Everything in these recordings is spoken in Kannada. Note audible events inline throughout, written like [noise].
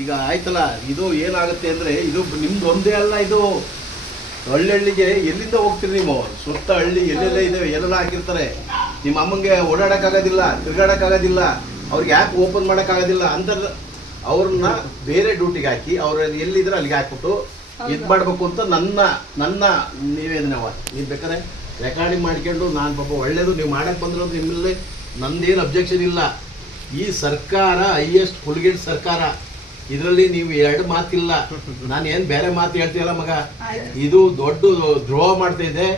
ಈಗ ಆಯ್ತಲ್ಲ ಇದು ಏನಾಗುತ್ತೆ ಅಂದ್ರೆ ಇದು ನಿಮ್ದು ಒಂದೇ ಅಲ್ಲ ಇದು ಹಳ್ಳಿಗೆ ಎಲ್ಲಿಂದ ಹೋಗ್ತೀರಿ ನೀವು? ಸುತ್ತ ಹಳ್ಳಿ ಎಲ್ಲೆಲ್ಲ ಇದೆ ಎಲ್ಲೆಲ್ಲ ಹಾಕಿರ್ತಾರೆ. ನಿಮ್ಮ ಅಮ್ಮಂಗೆ ಓಡಾಡೋಕ್ಕಾಗೋದಿಲ್ಲ ತಿರುಗಾಡೋಕ್ಕಾಗೋದಿಲ್ಲ ಅವ್ರಿಗೆ ಯಾಕೆ ಓಪನ್ ಮಾಡೋಕ್ಕಾಗೋದಿಲ್ಲ ಅಂತ ಅವ್ರನ್ನ ಬೇರೆ ಡ್ಯೂಟಿಗೆ ಹಾಕಿ ಅವ್ರು ಎಲ್ಲಿದ್ರೆ ಅಲ್ಲಿಗೆ ಹಾಕ್ಬಿಟ್ಟು ಇದು ಮಾಡಬೇಕು ಅಂತ ನನ್ನ ನನ್ನ ನಿವೇದನವ ನೀವು ಬೇಕಾದ್ರೆ ರೆಕಾರ್ಡಿಂಗ್ ಮಾಡ್ಕೊಂಡು ನಾನು ಪಾಪ ಒಳ್ಳೇದು ನೀವು ಮಾಡಕ್ಕೆ ಬಂದಿರೋದು ನಿಮ್ಮಲ್ಲಿ ನಂದೇನು ಅಬ್ಜೆಕ್ಷನ್ ಇಲ್ಲ. ಈ ಸರ್ಕಾರ ಹೈಯೆಸ್ಟ್ ಹುಲ್ಗೇಟ್ ಸರ್ಕಾರ ಇದರಲ್ಲಿ ನೀವು ಎರಡು ಮಾತಿಲ್ಲ. ನಾನು ಏನು ಬೇರೆ ಮಾತು ಹೇಳ್ತೀಯಲ್ಲ ಮಗ? ಇದು ದೊಡ್ಡ ದ್ರೋಹ ಮಾಡ್ತಾ ಇದೆ.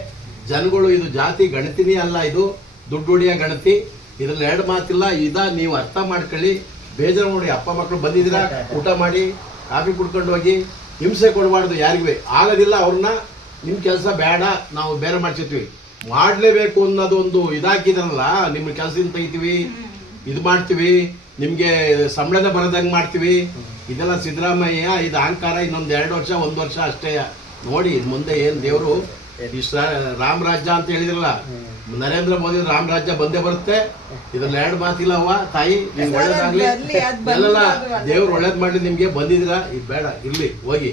ಜನಗಳು ಇದು ಜಾತಿ ಗಣತಿನೇ ಅಲ್ಲ ಇದು. ದುಡ್ಡು ಹೊಡಿಯ ಗಣತಿ. ಇದ್ರಲ್ಲಿ ಎರಡು ಮಾತಿಲ್ಲ. ಇದ ನೀವು ಅರ್ಥ ಮಾಡ್ಕೊಳ್ಳಿ. ಬೇಜಾರು ನೋಡಿ ಅಪ್ಪ ಮಕ್ಕಳು ಬಂದಿದ್ದೀರಾ? ಊಟ ಮಾಡಿ, ಕಾಫಿ ಕುಡ್ಕೊಂಡು ಹೋಗಿ, ಹಿಂಸೆ ಕೊಡಬಾರ್ದು ಯಾರಿಗೂ. ಆಗೋದಿಲ್ಲ ಅವ್ರನ್ನ. ನಿಮ್ಮ ಕೆಲಸ ಬೇಡ. ನಾವು ಬೇರೆ ಮಾಡ್ಸಿರ್ತೀವಿ ಮಾಡಲೇಬೇಕು ಅನ್ನೋದು ಒಂದು ಇದಾಕಿದ್ರಲ್ಲ ನಿಮ್ಮ ಕೆಲಸದಿಂದ ತೆಗಿತೀವಿ. ಇದು ಮಾಡ್ತೀವಿ ನಿಮಗೆ ಸಂಬಳದ ಬರದಂಗೆ ಮಾಡ್ತೀವಿ. ಇದೆಲ್ಲ ಸಿದ್ದರಾಮಯ್ಯ ಇದು ಅಹಂಕಾರ ಇನ್ನೊಂದು ಎರಡು ವರ್ಷ ಒಂದು ವರ್ಷ ಅಷ್ಟೇ. ನೋಡಿ ಇದ್ ಮುಂದೆ ಏನು ದೇವರು ರಾಮರಾಜ್ಯ ಸ- ರಾಮ್ ರಾಜ್ಯ ಅಂತ ಹೇಳಿದ್ರಲ್ಲ ನರೇಂದ್ರ ಮೋದಿ ರಾಮ್ ರಾಜ್ಯ ಬಂದೇ ಬರುತ್ತೆ. ಇದ್ರಲ್ಲಿ ಎರಡು ಮಾತಿಲ್ಲ ಅವ್ವ ತಾಯಿ ನಿಮ್ಗೆ ಒಳ್ಳೇದಾಗ್ಲಿ. ದೇವ್ರು ಒಳ್ಳೇದ್ ಮಾಡ್ಲಿ ನಿಮ್ಗೆ ಬಂದಿದ್ರ ಇದು ಬೇಡ ಇರ್ಲಿ ಹೋಗಿ.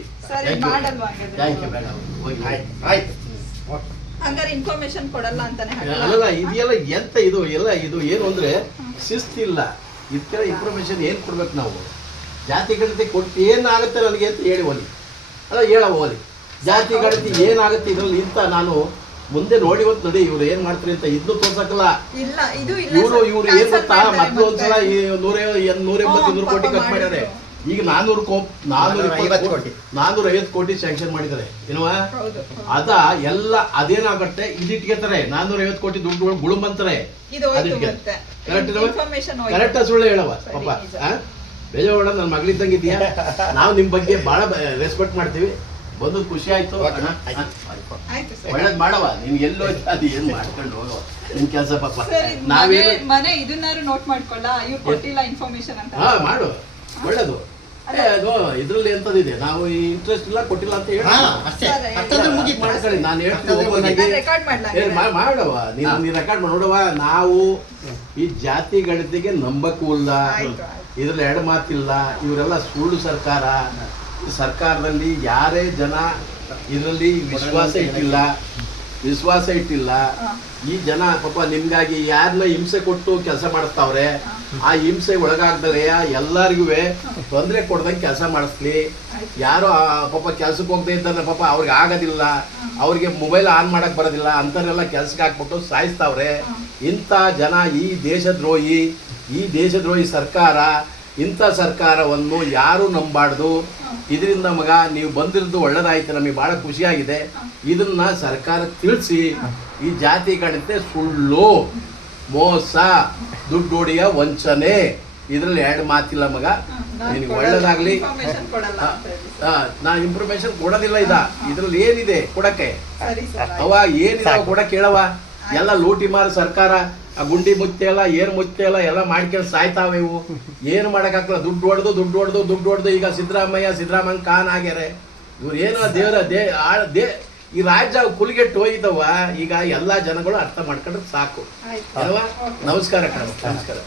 ಥ್ಯಾಂಕ್ ಯು ಬೇಡ ಹೋಗಿ ಆಯ್ತು. ಆಯ್ತು. ಹಂಗಾರೆ ಇನ್ಫಾರ್ಮೇಶನ್ ಕೊಡಲ್ಲ ಅಂತಾನೆ ಅಲ್ಲ ಇದೆಲ್ಲ ಎಂತ ಇದು ಎಲ್ಲ ಇದು ಏನು ಅಂದ್ರೆ ಶಿಸ್ತಿಲ್ಲ. ಇದಕ್ಕೆಲ್ಲ ಇನ್ಫಾರ್ಮೇಶನ್ ಏನು ಕೊಡ್ಬೇಕು ನಾವು? ಜಾತಿ ಗಣತಿ ಕೊಟ್ಟು ಏನಾಗುತ್ತೆ ನನಗೆ ಅಂತ ಹೇಳಿ ಹೋಲಿ ಅಲ್ಲ ಹೇಳ ಹೋಲಿ ಜಾತಿ ಗಣತಿ ಏನಾಗುತ್ತೆ ಇದರಲ್ಲಿ ಇಂತ ನಾನು ಮುಂದೆ ನೋಡಿ ಹೊತ್ತು ನೋಡಿ ಇವ್ರು ಏನ್ ಮಾಡ್ತಾರೆ ಅಂತ ಇದ್ನು ತೋರ್ಸಕ್ಕಲ್ಲ. ಇಲ್ಲ ಇದು ಇಲ್ಲ ಇವರು. ಇವ್ರು ಏನ್ ಗೊತ್ತಾ ಮತ್ತೊಂದ್ಸಲ ಮೊದ್ಲು ಒಂದ್ಸಲ ನೂರ ನೂರ ಎಂಬತ್ತು ನೂರು ಕೋಟಿ ಕಟ್ ಮಾಡ್ಯಾರೆ. ಈಗ ನಾನೂರು ಕೋ ನಾನೂರ ನಾನೂರ ಐವತ್ತು ಕೋಟಿ. ನಾನೂರ ಐವತ್ತು ಕೋಟಿ ಸ್ಯಾಂಕ್ಷನ್ ಮಾಡಿದ್ದಾರೆ. ಏನವಾ ಹೌದು. ಅದ ಎಲ್ಲ ಅದೇನಾಗತ್ತೆ? ಇದಿಟ್ಗೆತಾರೆ. ನಾನೂರ ಐವತ್ತು ಕೋಟಿ ದುಡ್ಡು ಗುಳುಂಬಂತಾರೆ. ಕರೆಕ್ಟ್ ಸುಳ್ಳು ಹೇಳವ ಪಾಪ. ಬೇಜವಾಡ ನನ್ನ ಮಗಳಿದ್ದಂಗೆ ಇದೆಯಾ [laughs] ನಾವು ನಿಮ್ಮ ಬಗ್ಗೆ ಬಹಳ ರೆಸ್ಪೆಕ್ಟ್ ಮಾಡ್ತೀವಿ. ಬಂದು ಖುಷಿ ಆಯ್ತು. ಒಳ್ಳೇದ್ ಮಾಡವ ನಿಮ್ಗೆ ಎಲ್ಲೋ ಅದು ಏನ್ ಮಾಡ್ಕೊಂಡು ಹೋಗವ ನಿಮ್ ಕೆಲಸ ಪಾಪ. ನಾವೇ ಮನೆ ಇದನ್ನಾರು ನೋಟ್ ಮಾಡ್ಕೊಳ್ಳ. ಇವ್ರು ಕೊಟ್ಟಿಲ್ಲ ಇನ್ಫಾರ್ಮೇಶನ್ ಅಂತ. ಹಾ ಮಾಡು. ಒಳ್ಳೇದು. ಅದೇ ಅದು ಇದ್ರಲ್ಲಿ ಎಂತದಿದೆ? ನಾವು ಈ ಇಂಟ್ರೆಸ್ಟ್ ಇಲ್ಲ ಕೊಟ್ಟಿಲ್ಲ ಅಂತ ಹೇಳಿ. ಅಷ್ಟೇ. ಸರಿ. ಅಷ್ಟಂದ್ರೆ ಮುಗೀತು. ಮಾಡ್ಕೊಳ್ಳಿ ನಾನು ಹೇಳ್ತೀನಿ ಅಷ್ಟಂದ್ರೆ open ಆಗಿ. ನಾನು ರೆಕಾರ್ಡ್ ಮಾಡ್ಲಾ ಏ, ಮಾ- ಮಾಡವ. ನೀನು ನೀನು ರೆಕಾರ್ಡ್ ಮಾಡಿ ನೋಡವ. ನಾವು ಈ ಜಾತಿ ಗಣತಿಗೆ ನಂಬಕ್ಕೂ ಇಲ್ಲ ಆಯ್ತು, ಆಯ್ತು. ಇದ್ರಲ್ಲಿ ಎರಡು ಮಾತಿಲ್ಲ. ಇವರೆಲ್ಲ ಸುಳ್ಳು ಸರ್ಕಾರ. ಈ ಸರ್ಕಾರದಲ್ಲಿ ಯಾರೇ ಜನ ಇದರಲ್ಲಿ ವಿಶ್ವಾಸ ಇಟ್ಟಿಲ್ಲ ವಿಶ್ವಾಸ ಇಟ್ಟಿಲ್ಲ. ಹಾ. ಈ ಜನ ಪಾಪ ನಿಮ್ಗಾಗಿ ಯಾರನ್ನ ಹಿಂಸೆ ಕೊಟ್ಟು ಕೆಲಸ ಮಾಡಿಸ್ತಾವ್ರೆ ಆ ಹಿಂಸೆ ಒಳಗಾಗ್ದಲೆ ಎಲ್ಲರಿಗೂ ತೊಂದರೆ ಕೊಡ್ದಂಗೆ ಕೆಲಸ ಮಾಡಿಸ್ಲಿ. ಯಾರೋ ಪಾಪ ಕೆಲ್ಸಕ್ಕೆ ಹೋಗದೆ ಇದ್ದಾರೆ ಪಾಪ ಅವ್ರಿಗೆ ಆಗೋದಿಲ್ಲ. ಅವ್ರಿಗೆ ಮೊಬೈಲ್ ಆನ್ ಮಾಡಕ್ ಬರೋದಿಲ್ಲ. ಅಂಥವ್ರೆಲ್ಲ ಕೆಲ್ಸಕ್ಕೆ ಹಾಕ್ಬಿಟ್ಟು ಸಾಯಿಸ್ತಾವ್ರೆ. ಇಂಥ ಜನ ಈ ದೇಶದ್ರೋಹಿ ಈ ದೇಶದ್ರೋಹಿ ಸರ್ಕಾರ ಇಂಥ ಸರ್ಕಾರವನ್ನು ಯಾರು ನಂಬಾರ್ದು ಇದರಿಂದ ಮಗ ನೀವು ಬಂದಿರೋದು ಒಳ್ಳೇದಾಯ್ತು. ನಮಗೆ ಭಾಳ ಖುಷಿಯಾಗಿದೆ. ಇದನ್ನ ಸರ್ಕಾರ ತಿಳಿಸಿ. ಈ ಜಾತಿ ಕಡಿತೆ ಸುಳ್ಳು. ಮೋಸ ದುಡ್ಡು ಹೊಡಿಯ ವಂಚನೆ. ಇದ್ರಲ್ಲಿ ಎರಡು ಮಾತಿಲ್ಲ ಮಗ. ನಿನಗೆ ಒಳ್ಳೇದಾಗಲಿ. ನಾನು ಇನ್ಫಾರ್ಮೇಶನ್ ಕೊಡೋದಿಲ್ಲ ಇದ. ಇದ್ರಲ್ಲಿ ಏನಿದೆ ಕೊಡಕ್ಕೆ? ಸರಿ ಸರ್. ಅವ ಏನಿದೆ ಕೊಡ ಕೊಡಕ್ಕೆ ಹೇಳವ ಎಲ್ಲ ಲೂಟಿ ಮಾರಿ ಸರ್ಕಾರ. ಆ ಗುಂಡಿ ಮುತ್ತೆ ಎಲ್ಲ ಮುಚ್ಚೆಲ್ಲ ಎಲ್ಲ ಎಲ್ಲ ಮಾಡ್ಕೊಂಡು ಸಾಯ್ತಾವೆ ಇವು. ಏನು ಮಾಡೋಕ್ಕಾಗಲ್ಲ ದುಡ್ಡು ಹೊಡೆದು ದುಡ್ಡು ಹೊಡೆದು ದುಡ್ಡು ಹೊಡೆದು. ಈಗ ಸಿದ್ದರಾಮಯ್ಯ ಸಿದ್ದರಾಮಯ್ಯ ಖಾನ್ ಆಗ್ಯಾರೆ. ಇವ್ರು ಏನೋ ದೇವರ ದೇ ಆ ದೇ ಈ ರಾಜ್ಯ ಕುಲಿಗೆಟ್ಟು ಹೋಗಿದ್ದವ ಈಗ ಎಲ್ಲಾ ಜನಗಳು ಅರ್ಥ ಮಾಡ್ಕೊಂಡ್ರೆ ಸಾಕು. ಅಲ್ವಾ? ನಮಸ್ಕಾರ ಕಣ ನಮಸ್ಕಾರ.